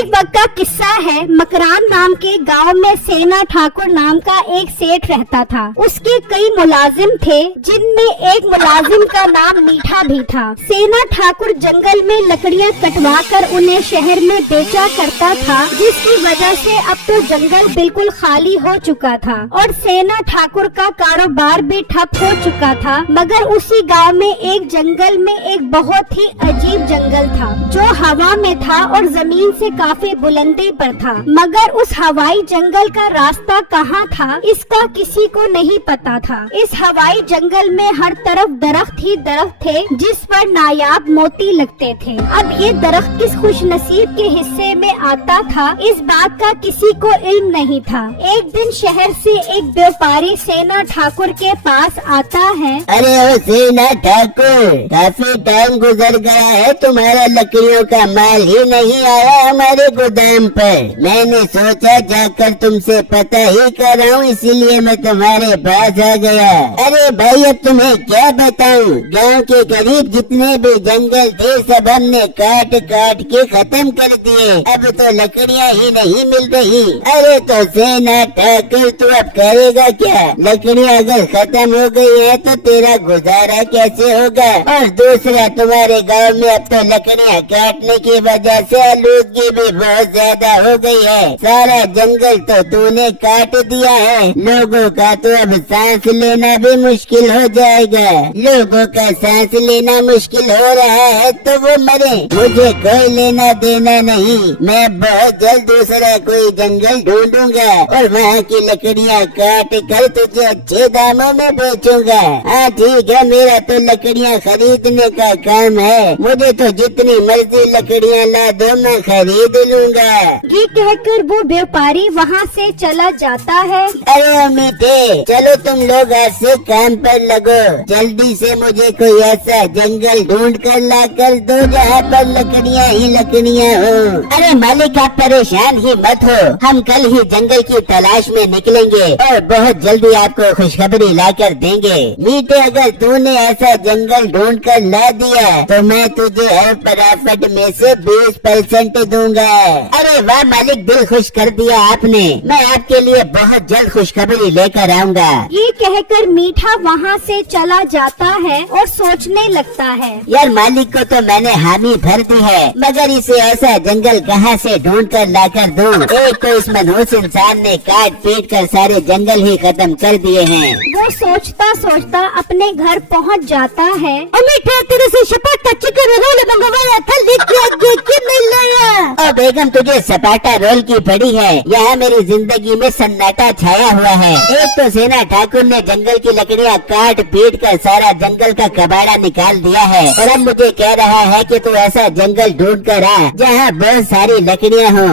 एक वक्त का किस्सा है। मकरान नाम के गांव में सेना ठाकुर नाम का एक सेठ रहता था। उसके कई मुलाजिम थे, जिनमें एक मुलाजिम का नाम मीठा भी था। सेना ठाकुर जंगल में लकड़ियां कटवा कर उन्हें शहर में बेचा करता था, जिसकी वजह से अब तो जंगल बिल्कुल खाली हो चुका था और सेना ठाकुर का कारोबार भी ठप हो चुका था। मगर उसी गांव में एक जंगल में एक बहुत ही अजीब जंगल था, जो हवा में था और जमीन से काफी बुलंदी पर था। मगर उस हवाई जंगल का रास्ता कहाँ था, इसका किसी को नहीं पता था। इस हवाई जंगल में हर तरफ दरख्त ही दरख्त थे, जिस पर नायाब मोती लगते थे। अब ये दरख्त किस खुशनसीब के हिस्से में आता था, इस बात का किसी को इल्म नहीं था। एक दिन शहर से एक व्यापारी सेना ठाकुर के पास आता है। अरे ओ सेना ठाकुर, काफी टाइम गुजर गया है, तुम्हारा लकड़ियों का माल ही नहीं आया हमारे गोदाम पर। मैंने सोचा जाकर तुमसे पता ही कर रहा हूँ, इसीलिए मैं तुम्हारे पास आ गया। अरे भाई, अब तुम्हें क्या बताऊँ, गांव के करीब जितने भी जंगल थे सब हमने काट काट के खत्म कर दिए। अब तो लकड़ियाँ ही नहीं मिल रही। अरे तो सेना ठाकुर, तू अब करेगा क्या? लकड़ियाँ अगर खत्म हो गई है तो तेरा गुजारा कैसे होगा? और दूसरा, तुम्हारे गांव में अब तो लकड़ियाँ काटने की वजह से आलूदगी भी बहुत ज्यादा हो गई है। सारा जंगल तो तूने काट दिया है। लोगों का तो अब सांस लेना भी मुश्किल हो जाएगा। लोगों का सांस लेना मुश्किल हो रहा है तो वो मरे, मुझे कोई लेना देना नहीं। मैं बहुत जल्द दूसरा कोई जंगल ढूंढूंगा और वहाँ की लकड़ियाँ काट कर तुझे अच्छे दामों में बेचूंगा। हाँ ठीक है, मेरा तो लकड़ियाँ खरीदने का काम है। मुझे तो जितनी मर्जी लकड़ियाँ ला दो, मैं खरीद लूंगा। ये कहकर वो व्यापारी वहाँ से चला जाता है। अरे मीठे, चलो तुम लोग आज से काम पर लगो। जल्दी से मुझे कोई ऐसा जंगल ढूंढ कर ला कर दो जहाँ पर लकड़ियाँ ही लकड़ियाँ हो। अरे मालिक, आप परेशान ही मत हो, हम कल ही जंगल की तलाश में निकलेंगे और बहुत जल्दी आपको खुशखबरी ला कर देंगे। मीठे, अगर तूने ऐसा जंगल ढूंढ कर ला दिया तो मैं तुझे हर प्रॉफिट में से 20% दूंगा। अरे वाह मालिक, दिल खुश कर दिया आपने। मैं आपके लिए बहुत जल्द खुशखबरी लेकर आऊंगा। ये कहकर मीठा वहाँ से चला जाता है और सोचने लगता है, यार मालिक को तो मैंने हामी भर दी है, मगर इसे ऐसा जंगल कहाँ से ढूंढ कर ला कर दूँ? एक तो इस मनहूस इंसान ने काट पीट कर सारे जंगल ही खत्म कर दिए हैं। वो सोचता सोचता अपने घर पहुँच जाता है। मीठा, तेरे से सपाटा चिकन रोल मंगवाया था, लेके आगे क्यों नहीं लाया? ओ बेगम, तुझे सपाटा रोल की पड़ी है। यहाँ मेरी जिंदगी में सन्नाटा छाया हुआ है। एक तो सेना ठाकुर ने जंगल की लकड़ियाँ काट पीट कर सारा जंगल का कबाड़ा निकाल दिया है और अब मुझे कह रहा है कि तू ऐसा जंगल ढूंढ कर आ जहाँ बहुत सारी लकड़ियाँ हों।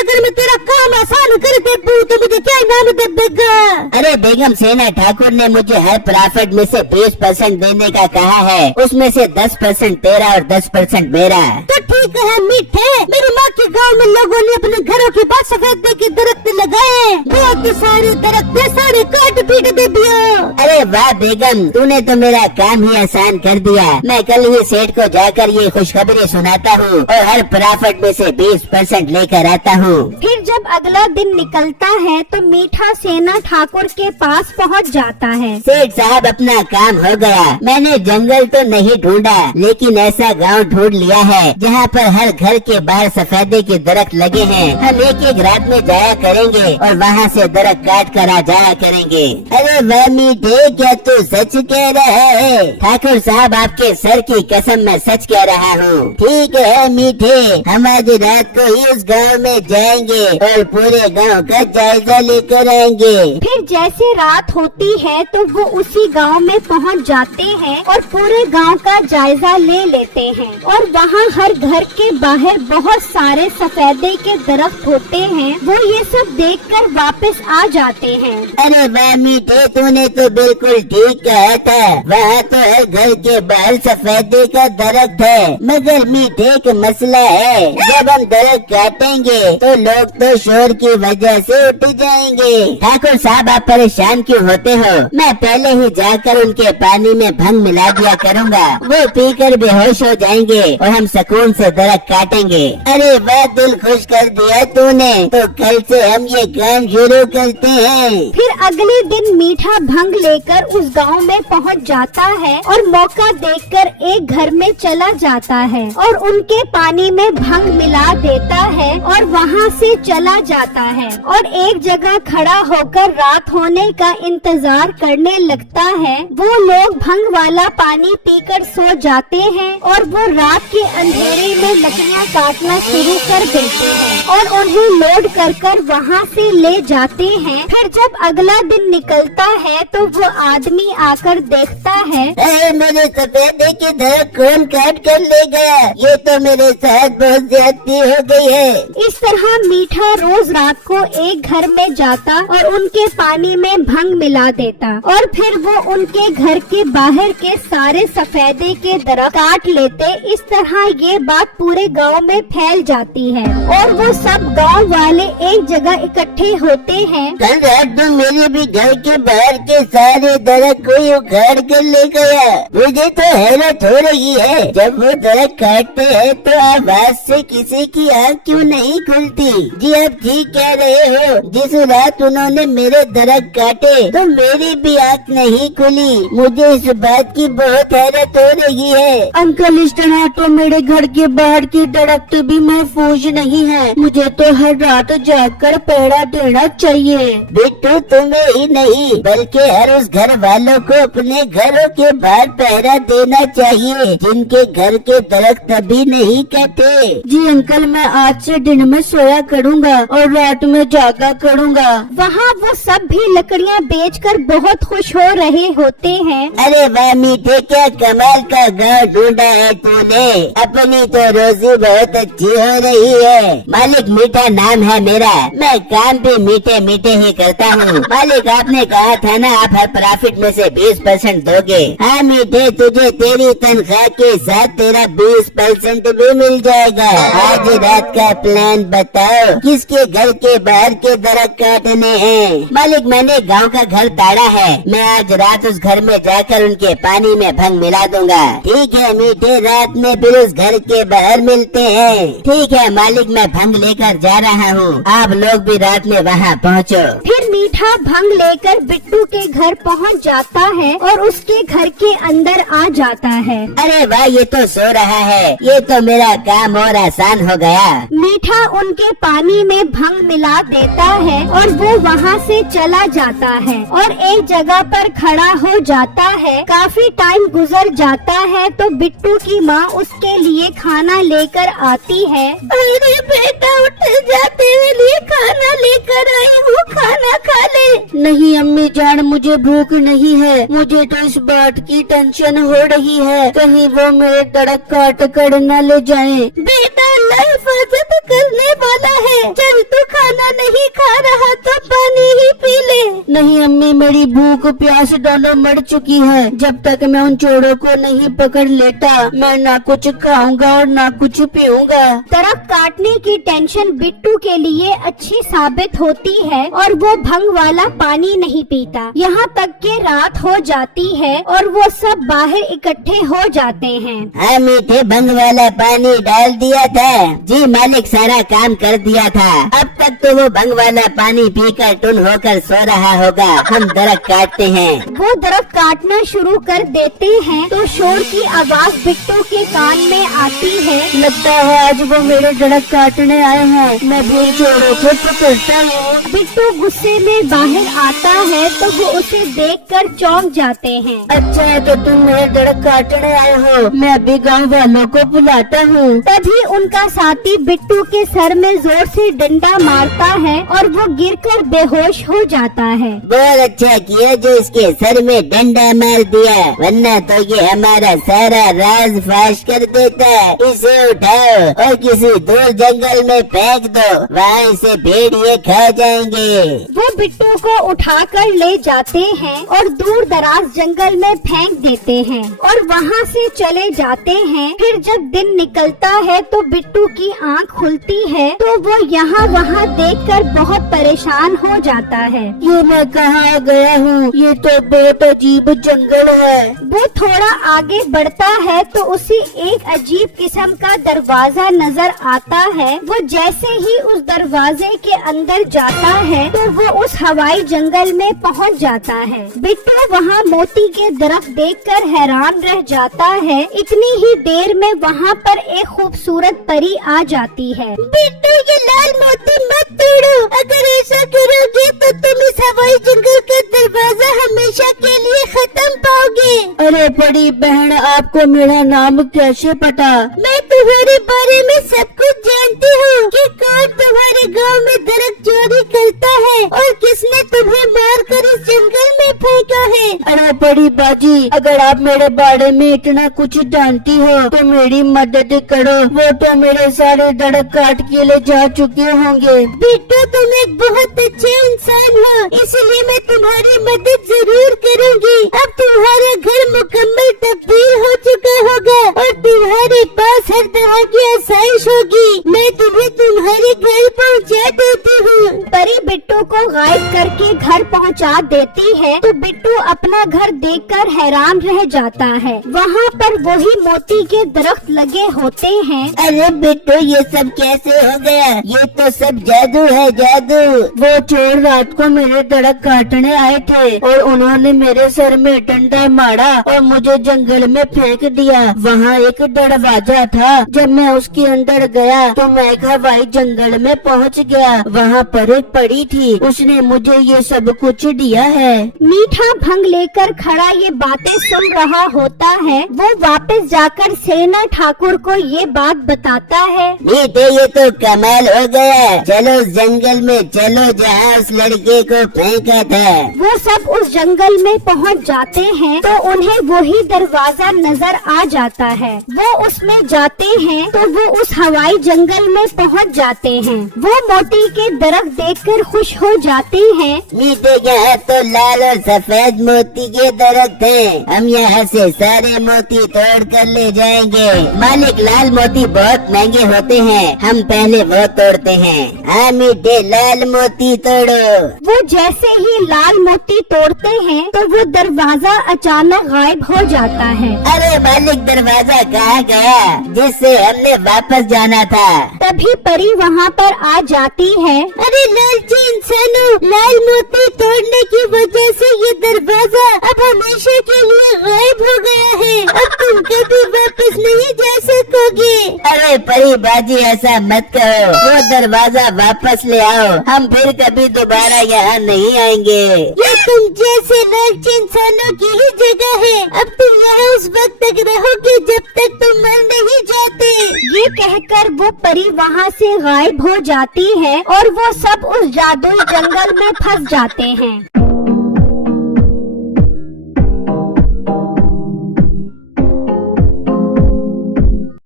अगर मैं तेरा काम आसान कर दे तो मुझे क्या इनाम देगा? अरे बेगम, सेना ठाकुर ने मुझे हर प्रॉफिट में से 20% देने का कहा है, उसमें से 10% तेरा और 10% मेरा। तो ठीक है मीठे, मेरी माँ के गांव में लोगों ने अपने घरों के पास सफेदे के दरख्त लगाए, बहुत सारे दरख्त सारे काट पीट दे दिया। अरे वाह बेगम, तूने तो मेरा काम ही आसान कर दिया। मैं कल ही सेठ को जाकर ये खुशखबरी सुनाता हूँ और हर प्रॉफिट में से 20% लेकर आता हूँ। फिर जब अगला दिन निकलता है तो मीठा सेना ठाकुर के पास पहुँच जाता है। सेठ साहब, अपना काम हो गया। मैंने जंगल तो नहीं ढूंढा, लेकिन ऐसा गांव ढूंढ लिया है जहाँ पर हर घर के बाहर सफेदे के दरख्त लगे हैं। हम एक एक रात में जाया करेंगे और वहाँ से दरख्त काट कर आ जाया करेंगे। अरे वाह मीठे, क्या तू सच कह रहा है? ठाकुर साहब, आपके सर की कसम मैं सच कह रहा हूँ। ठीक है मीठे, हम आज रात को ही उस गाँव में जाएंगे और पूरे गांव का जायजा लेकर आएंगे। फिर जैसे रात होती है तो वो उसी गांव में पहुंच जाते हैं और पूरे गांव का जायजा ले लेते हैं और वहाँ हर घर के बाहर बहुत सारे सफेदे के दरख्त होते हैं। वो ये सब देखकर वापस आ जाते हैं। अरे वाह मीठे, तूने तो बिल्कुल ठीक कहा था। वहाँ तो हर घर के बाहर सफेदे का दरख्त है, मगर मीठे एक मसला है। जब हम दरख्त काटेंगे तो वो लोग तो शोर की वजह से उठ जाएंगे। ठाकुर साहब आप परेशान क्यों होते हो? मैं पहले ही जाकर उनके पानी में भंग मिला दिया करूँगा, वो पीकर बेहोश हो जाएंगे और हम सुकून से दरख्त काटेंगे। अरे वाह, दिल खुश कर दिया तूने, तो कल से हम ये काम शुरू करते हैं। फिर अगले दिन मीठा भंग लेकर उस गांव में पहुंच जाता है और मौका देखकर एक घर में चला जाता है और उनके पानी में भंग मिला देता है और वहां से चला जाता है और एक जगह खड़ा होकर रात होने का इंतजार करने लगता है। वो लोग भंग वाला पानी पीकर सो जाते हैं और वो रात के अंधेरे में लकड़ियाँ काटना शुरू कर देते हैं और उन्हें लोड कर वहाँ से ले जाते हैं। फिर जब अगला दिन निकलता है तो वो आदमी आकर देखता है, मेरे सफेदे की दरख्त कौन काट कर ले गया? ये तो मेरे साथ बहुत ज्यादती हो गई है। इस तरह मीठा रोज रात को एक घर में जाता और उनके पानी में भंग मिला देता और फिर वो उनके घर के बाहर के सारे सफेदे के दरख्त काट लेते। इस तरह ये बात पूरे गांव में फैल जाती है और वो सब गांव वाले एक जगह इकट्ठे होते हैं। कल रात तो मेरे भी घर के बाहर के सारे दरख्त कोई उखाड़ कर ले गया। मुझे तो हैरत हो रही है, जब वो दरख्त काटते हैं तो आवाज से किसी की आँख क्यों नहीं खुलती? जी आप ठीक कह रहे हो, जिस रात उन्होंने मेरे दरख्त काटे तो मेरी भी आँख नहीं खुली। मुझे इस बात की बहुत हैरत हो रही है। अंकल इस तरह तो मेरे घर के बाहर की दरख्त भी महफूज नहीं है। मुझे तो हर रात जाकर पहरा देना चाहिए। बिट्टू तुम्हें ही नहीं बल्कि हर उस घर वालों को अपने घरों के बाहर पहरा देना चाहिए जिनके घर के दरख्त अभी नहीं कटे। जी अंकल, मैं आज से दिन में सोया करूँगा और रात में जागा करूँगा। वहाँ वो सब भी लकड़ियाँ बेचकर बहुत खुश हो रहे होते हैं। अरे वाह मीठे, क्या कमाल का गाँव ढूंढा है तूने। अपनी तो रोजी बहुत अच्छी हो रही है। मालिक मीठा नाम है मेरा, मैं काम भी मीठे मीठे ही करता हूँ। मालिक आपने कहा था ना आप हर प्रॉफिट में से 20% दोगे। हाँ मीठे, तुझे तेरी तनख्वाह के साथ तेरा 20% भी मिल जाएगा। आज रात का प्लान बताओ, किसके घर के बाहर के दरख्त काटने हैं? मालिक मैंने गांव का घर ताड़ा है, मैं आज रात उस घर में जाकर उनके पानी में भंग मिला दूंगा। ठीक है मीठे, रात में फिर उस घर के बाहर मिलते हैं। ठीक है मालिक, मैं भंग लेकर जा रहा हूँ, आप लोग भी रात में वहाँ पहुँचो। फिर मीठा भंग लेकर बिट्टू के घर पहुंच जाता है और उसके घर के अंदर आ जाता है। अरे वाह, ये तो सो रहा है, ये तो मेरा काम और आसान हो गया। मीठा उनके पानी में भंग मिला देता है और वो वहाँ से चला जाता है और एक जगह पर खड़ा हो जाता है। काफी टाइम गुजर जाता है तो बिट्टू की माँ उसके लिए खाना लेकर आती है। अरे बेटा उठ जा, तेरे लिए खाना लेकर आई हूँ, खाना खा ले। नहीं अम्मी जान, मुझे भूख नहीं है। मुझे तो इस बात की टेंशन हो रही है कहीं वो मेरे दरख्त काट कर न ले जाएं। बेटा अल्लाह हिफाजत करने वाला है, जब तू खाना नहीं खा रहा तो पानी ही पी ले। नहीं अम्मी, मेरी भूख प्यास दोनों मर चुकी है। जब तक मैं उन चोरों को नहीं पकड़ लेता मैं ना कुछ खाऊंगा और ना कुछ पीऊंगा। दरख्त काटने की टेंशन बिट्टू के लिए अच्छी साबित होती है और वो भंग वाला पानी नहीं पीता। यहाँ तक कि रात हो जाती है और वो सब बाहर इकट्ठे हो जाते हैं। हाँ मीठे, भंग वाला पानी डाल दिया था। जी मालिक, सारा काम कर दिया था। अब तक तो वो भंग वाला पानी पीकर टुन होकर सो रहा होगा। हम दरख्त काटते हैं। वो दरख्त काटना शुरू कर देते हैं तो शोर की आवाज बिट्टू के कान में आती है। लगता है आज वो मेरे दरख्त काटने आए हैं, मैं भी चोरों को पकड़ता हूँ। बिट्टू गुस्से में बाहर आता है तो वो उसे देखकर चौंक जाते हैं। अच्छा है तो तुम मेरे दरख्त काटने आए हो, मैं अभी गाँव वालों को बुलाता हूँ। तभी उनका साथी बिट्टू के सर में जोर से डंडा मारता है और वो गिरकर बेहोश हो जाता है। बहुत अच्छा किया जो तो इसके सर में डंडा मार दिया, वरना तो ये हमारा सारा राज फाश कर देता। इसे उठाओ और किसी दूर जंगल में फेंक दो, वहाँ इसे भेड़िए खा जाएंगे। वो बिट्टू को उठाकर ले जाते हैं और दूर दराज जंगल में फेंक देते हैं और वहाँ से चले जाते हैं। फिर जब दिन निकलता है तो बिट्टू की आँख खुलती है तो वो यहाँ वहाँ देखकर बहुत परेशान हो जाता है। ये मैं कहाँ गया हूँ? ये तो बहुत अजीब जंगल है। वो थोड़ा आगे बढ़ता है तो उसे एक अजीब किस्म का दरवाजा नजर आता है। वो जैसे ही उस दरवाजे के अंदर जाता है तो वो उस हवाई जंगल में पहुंच जाता है। बिट्टू वहाँ मोती के दरख्त देखकर हैरान रह जाता है। इतनी ही देर में वहाँ पर एक खूबसूरत परी आ जाती है। बिट्टू, ये लाल मोती मत तोड़ो, अगर ऐसा करोगे तो तुम इस हवाई जंगल का दरवाजा हमेशा के लिए खत्म पाओगे। अरे बड़ी बहन, आपको मेरा नाम कैसे पता? मैं तुम्हारे बारे में सब कुछ जानती हूँ कि कौन तुम्हारे गांव में दरख्त चोरी करता है और किसने तुम्हें मार कर इस जंगल में फेंका है। अरे बड़ी बाजी, अगर आप मेरे बारे में इतना कुछ जानती हो तो मेरी मदद करो। वो तो मेरे सारे दरख्त काट के ले जा चुके होंगे। बिट्टू, तुम एक बहुत अच्छे इंसान हो, इसलिए मैं तुम्हारी मदद जरूर करूँगी। अब तुम्हारा घर मुकम्मल तब्दील हो चुका होगा और तुम्हारे पास हर तरह की आसाइश होगी। मैं तुम्हें तुम्हारे घर पहुँचा देती हूँ। परी बिट्टू को गायब करके घर पहुंचा देती है तो बिट्टू अपना घर देखकर हैरान रह जाता है। वहाँ पर वही मोती के दरख्त लगे होते हैं। अरे बिट्टू, ये सब कैसे हो गया? ये तो सब जादू है, जादू। वो चोर रात को मेरे दरख्त काटने आए थे और उन्होंने मेरे सर में डंडा मारा और मुझे जंगल में फेंक दिया। वहाँ एक दरवाजा था, जब मैं उसके अंदर गया तो मैं एक हवाई जंगल में पहुँच गया। वहाँ पर एक परी थी, उसने मुझे ये सब कुछ दिया है। मीठा भंग लेकर खड़ा ये बातें सुन रहा होता है। वो वापस जाकर सेना ठाकुर को ये बात बताता है। मीठे, ये तो कमाल हो गया। चलो उस जंगल में चलो जहाँ उस लड़के को फेंका था। वो सब उस जंगल में पहुंच जाते हैं तो उन्हें वही दरवाजा नजर आ जाता है। वो उसमें जाते हैं तो वो उस हवाई जंगल में पहुंच जाते हैं। वो मोती के दरख्त देखकर खुश हो जाते हैं। मीठे, यहाँ तो लाल और सफेद मोती के दरख्त हैं। हम यहाँ से सारे मोती तोड़ कर ले जाएंगे। मालिक, लाल मोती बहुत महंगे होते हैं, हम पहले वो तोड़ते हैं। हाँ मीठे, लाल मोती तोड़ो। वो जैसे ही लाल मोती तोड़ते हैं तो वो दरवाजा अचानक गायब हो जाता है। अरे मालिक, दरवाजा कहाँ गया जिससे हमने वापस जाना था? तभी परी वहाँ पर आ जाती है। अरे लालची इंसानों, लाल मोती तोड़ने की वजह से ये दरवाजा अब हमेशा के लिए गायब हो गया है। अब तुम कभी वापस नहीं जा सकोगे। अरे परी बाजी, ऐसा मत कहो। वो दरवाजा वापस ले आओ, हम फिर कभी दोबारा यहाँ नहीं आएंगे। ये तुम जैसे लालची इंसानों की ही जगह है। अब तुम यहाँ उस वक्त तक रहोगे जब तक तुम मर नहीं जाते। ये कहकर वो परी वहाँ से गायब हो जाती है और वो सब उस जादुई जंगल में फंस जाते हैं।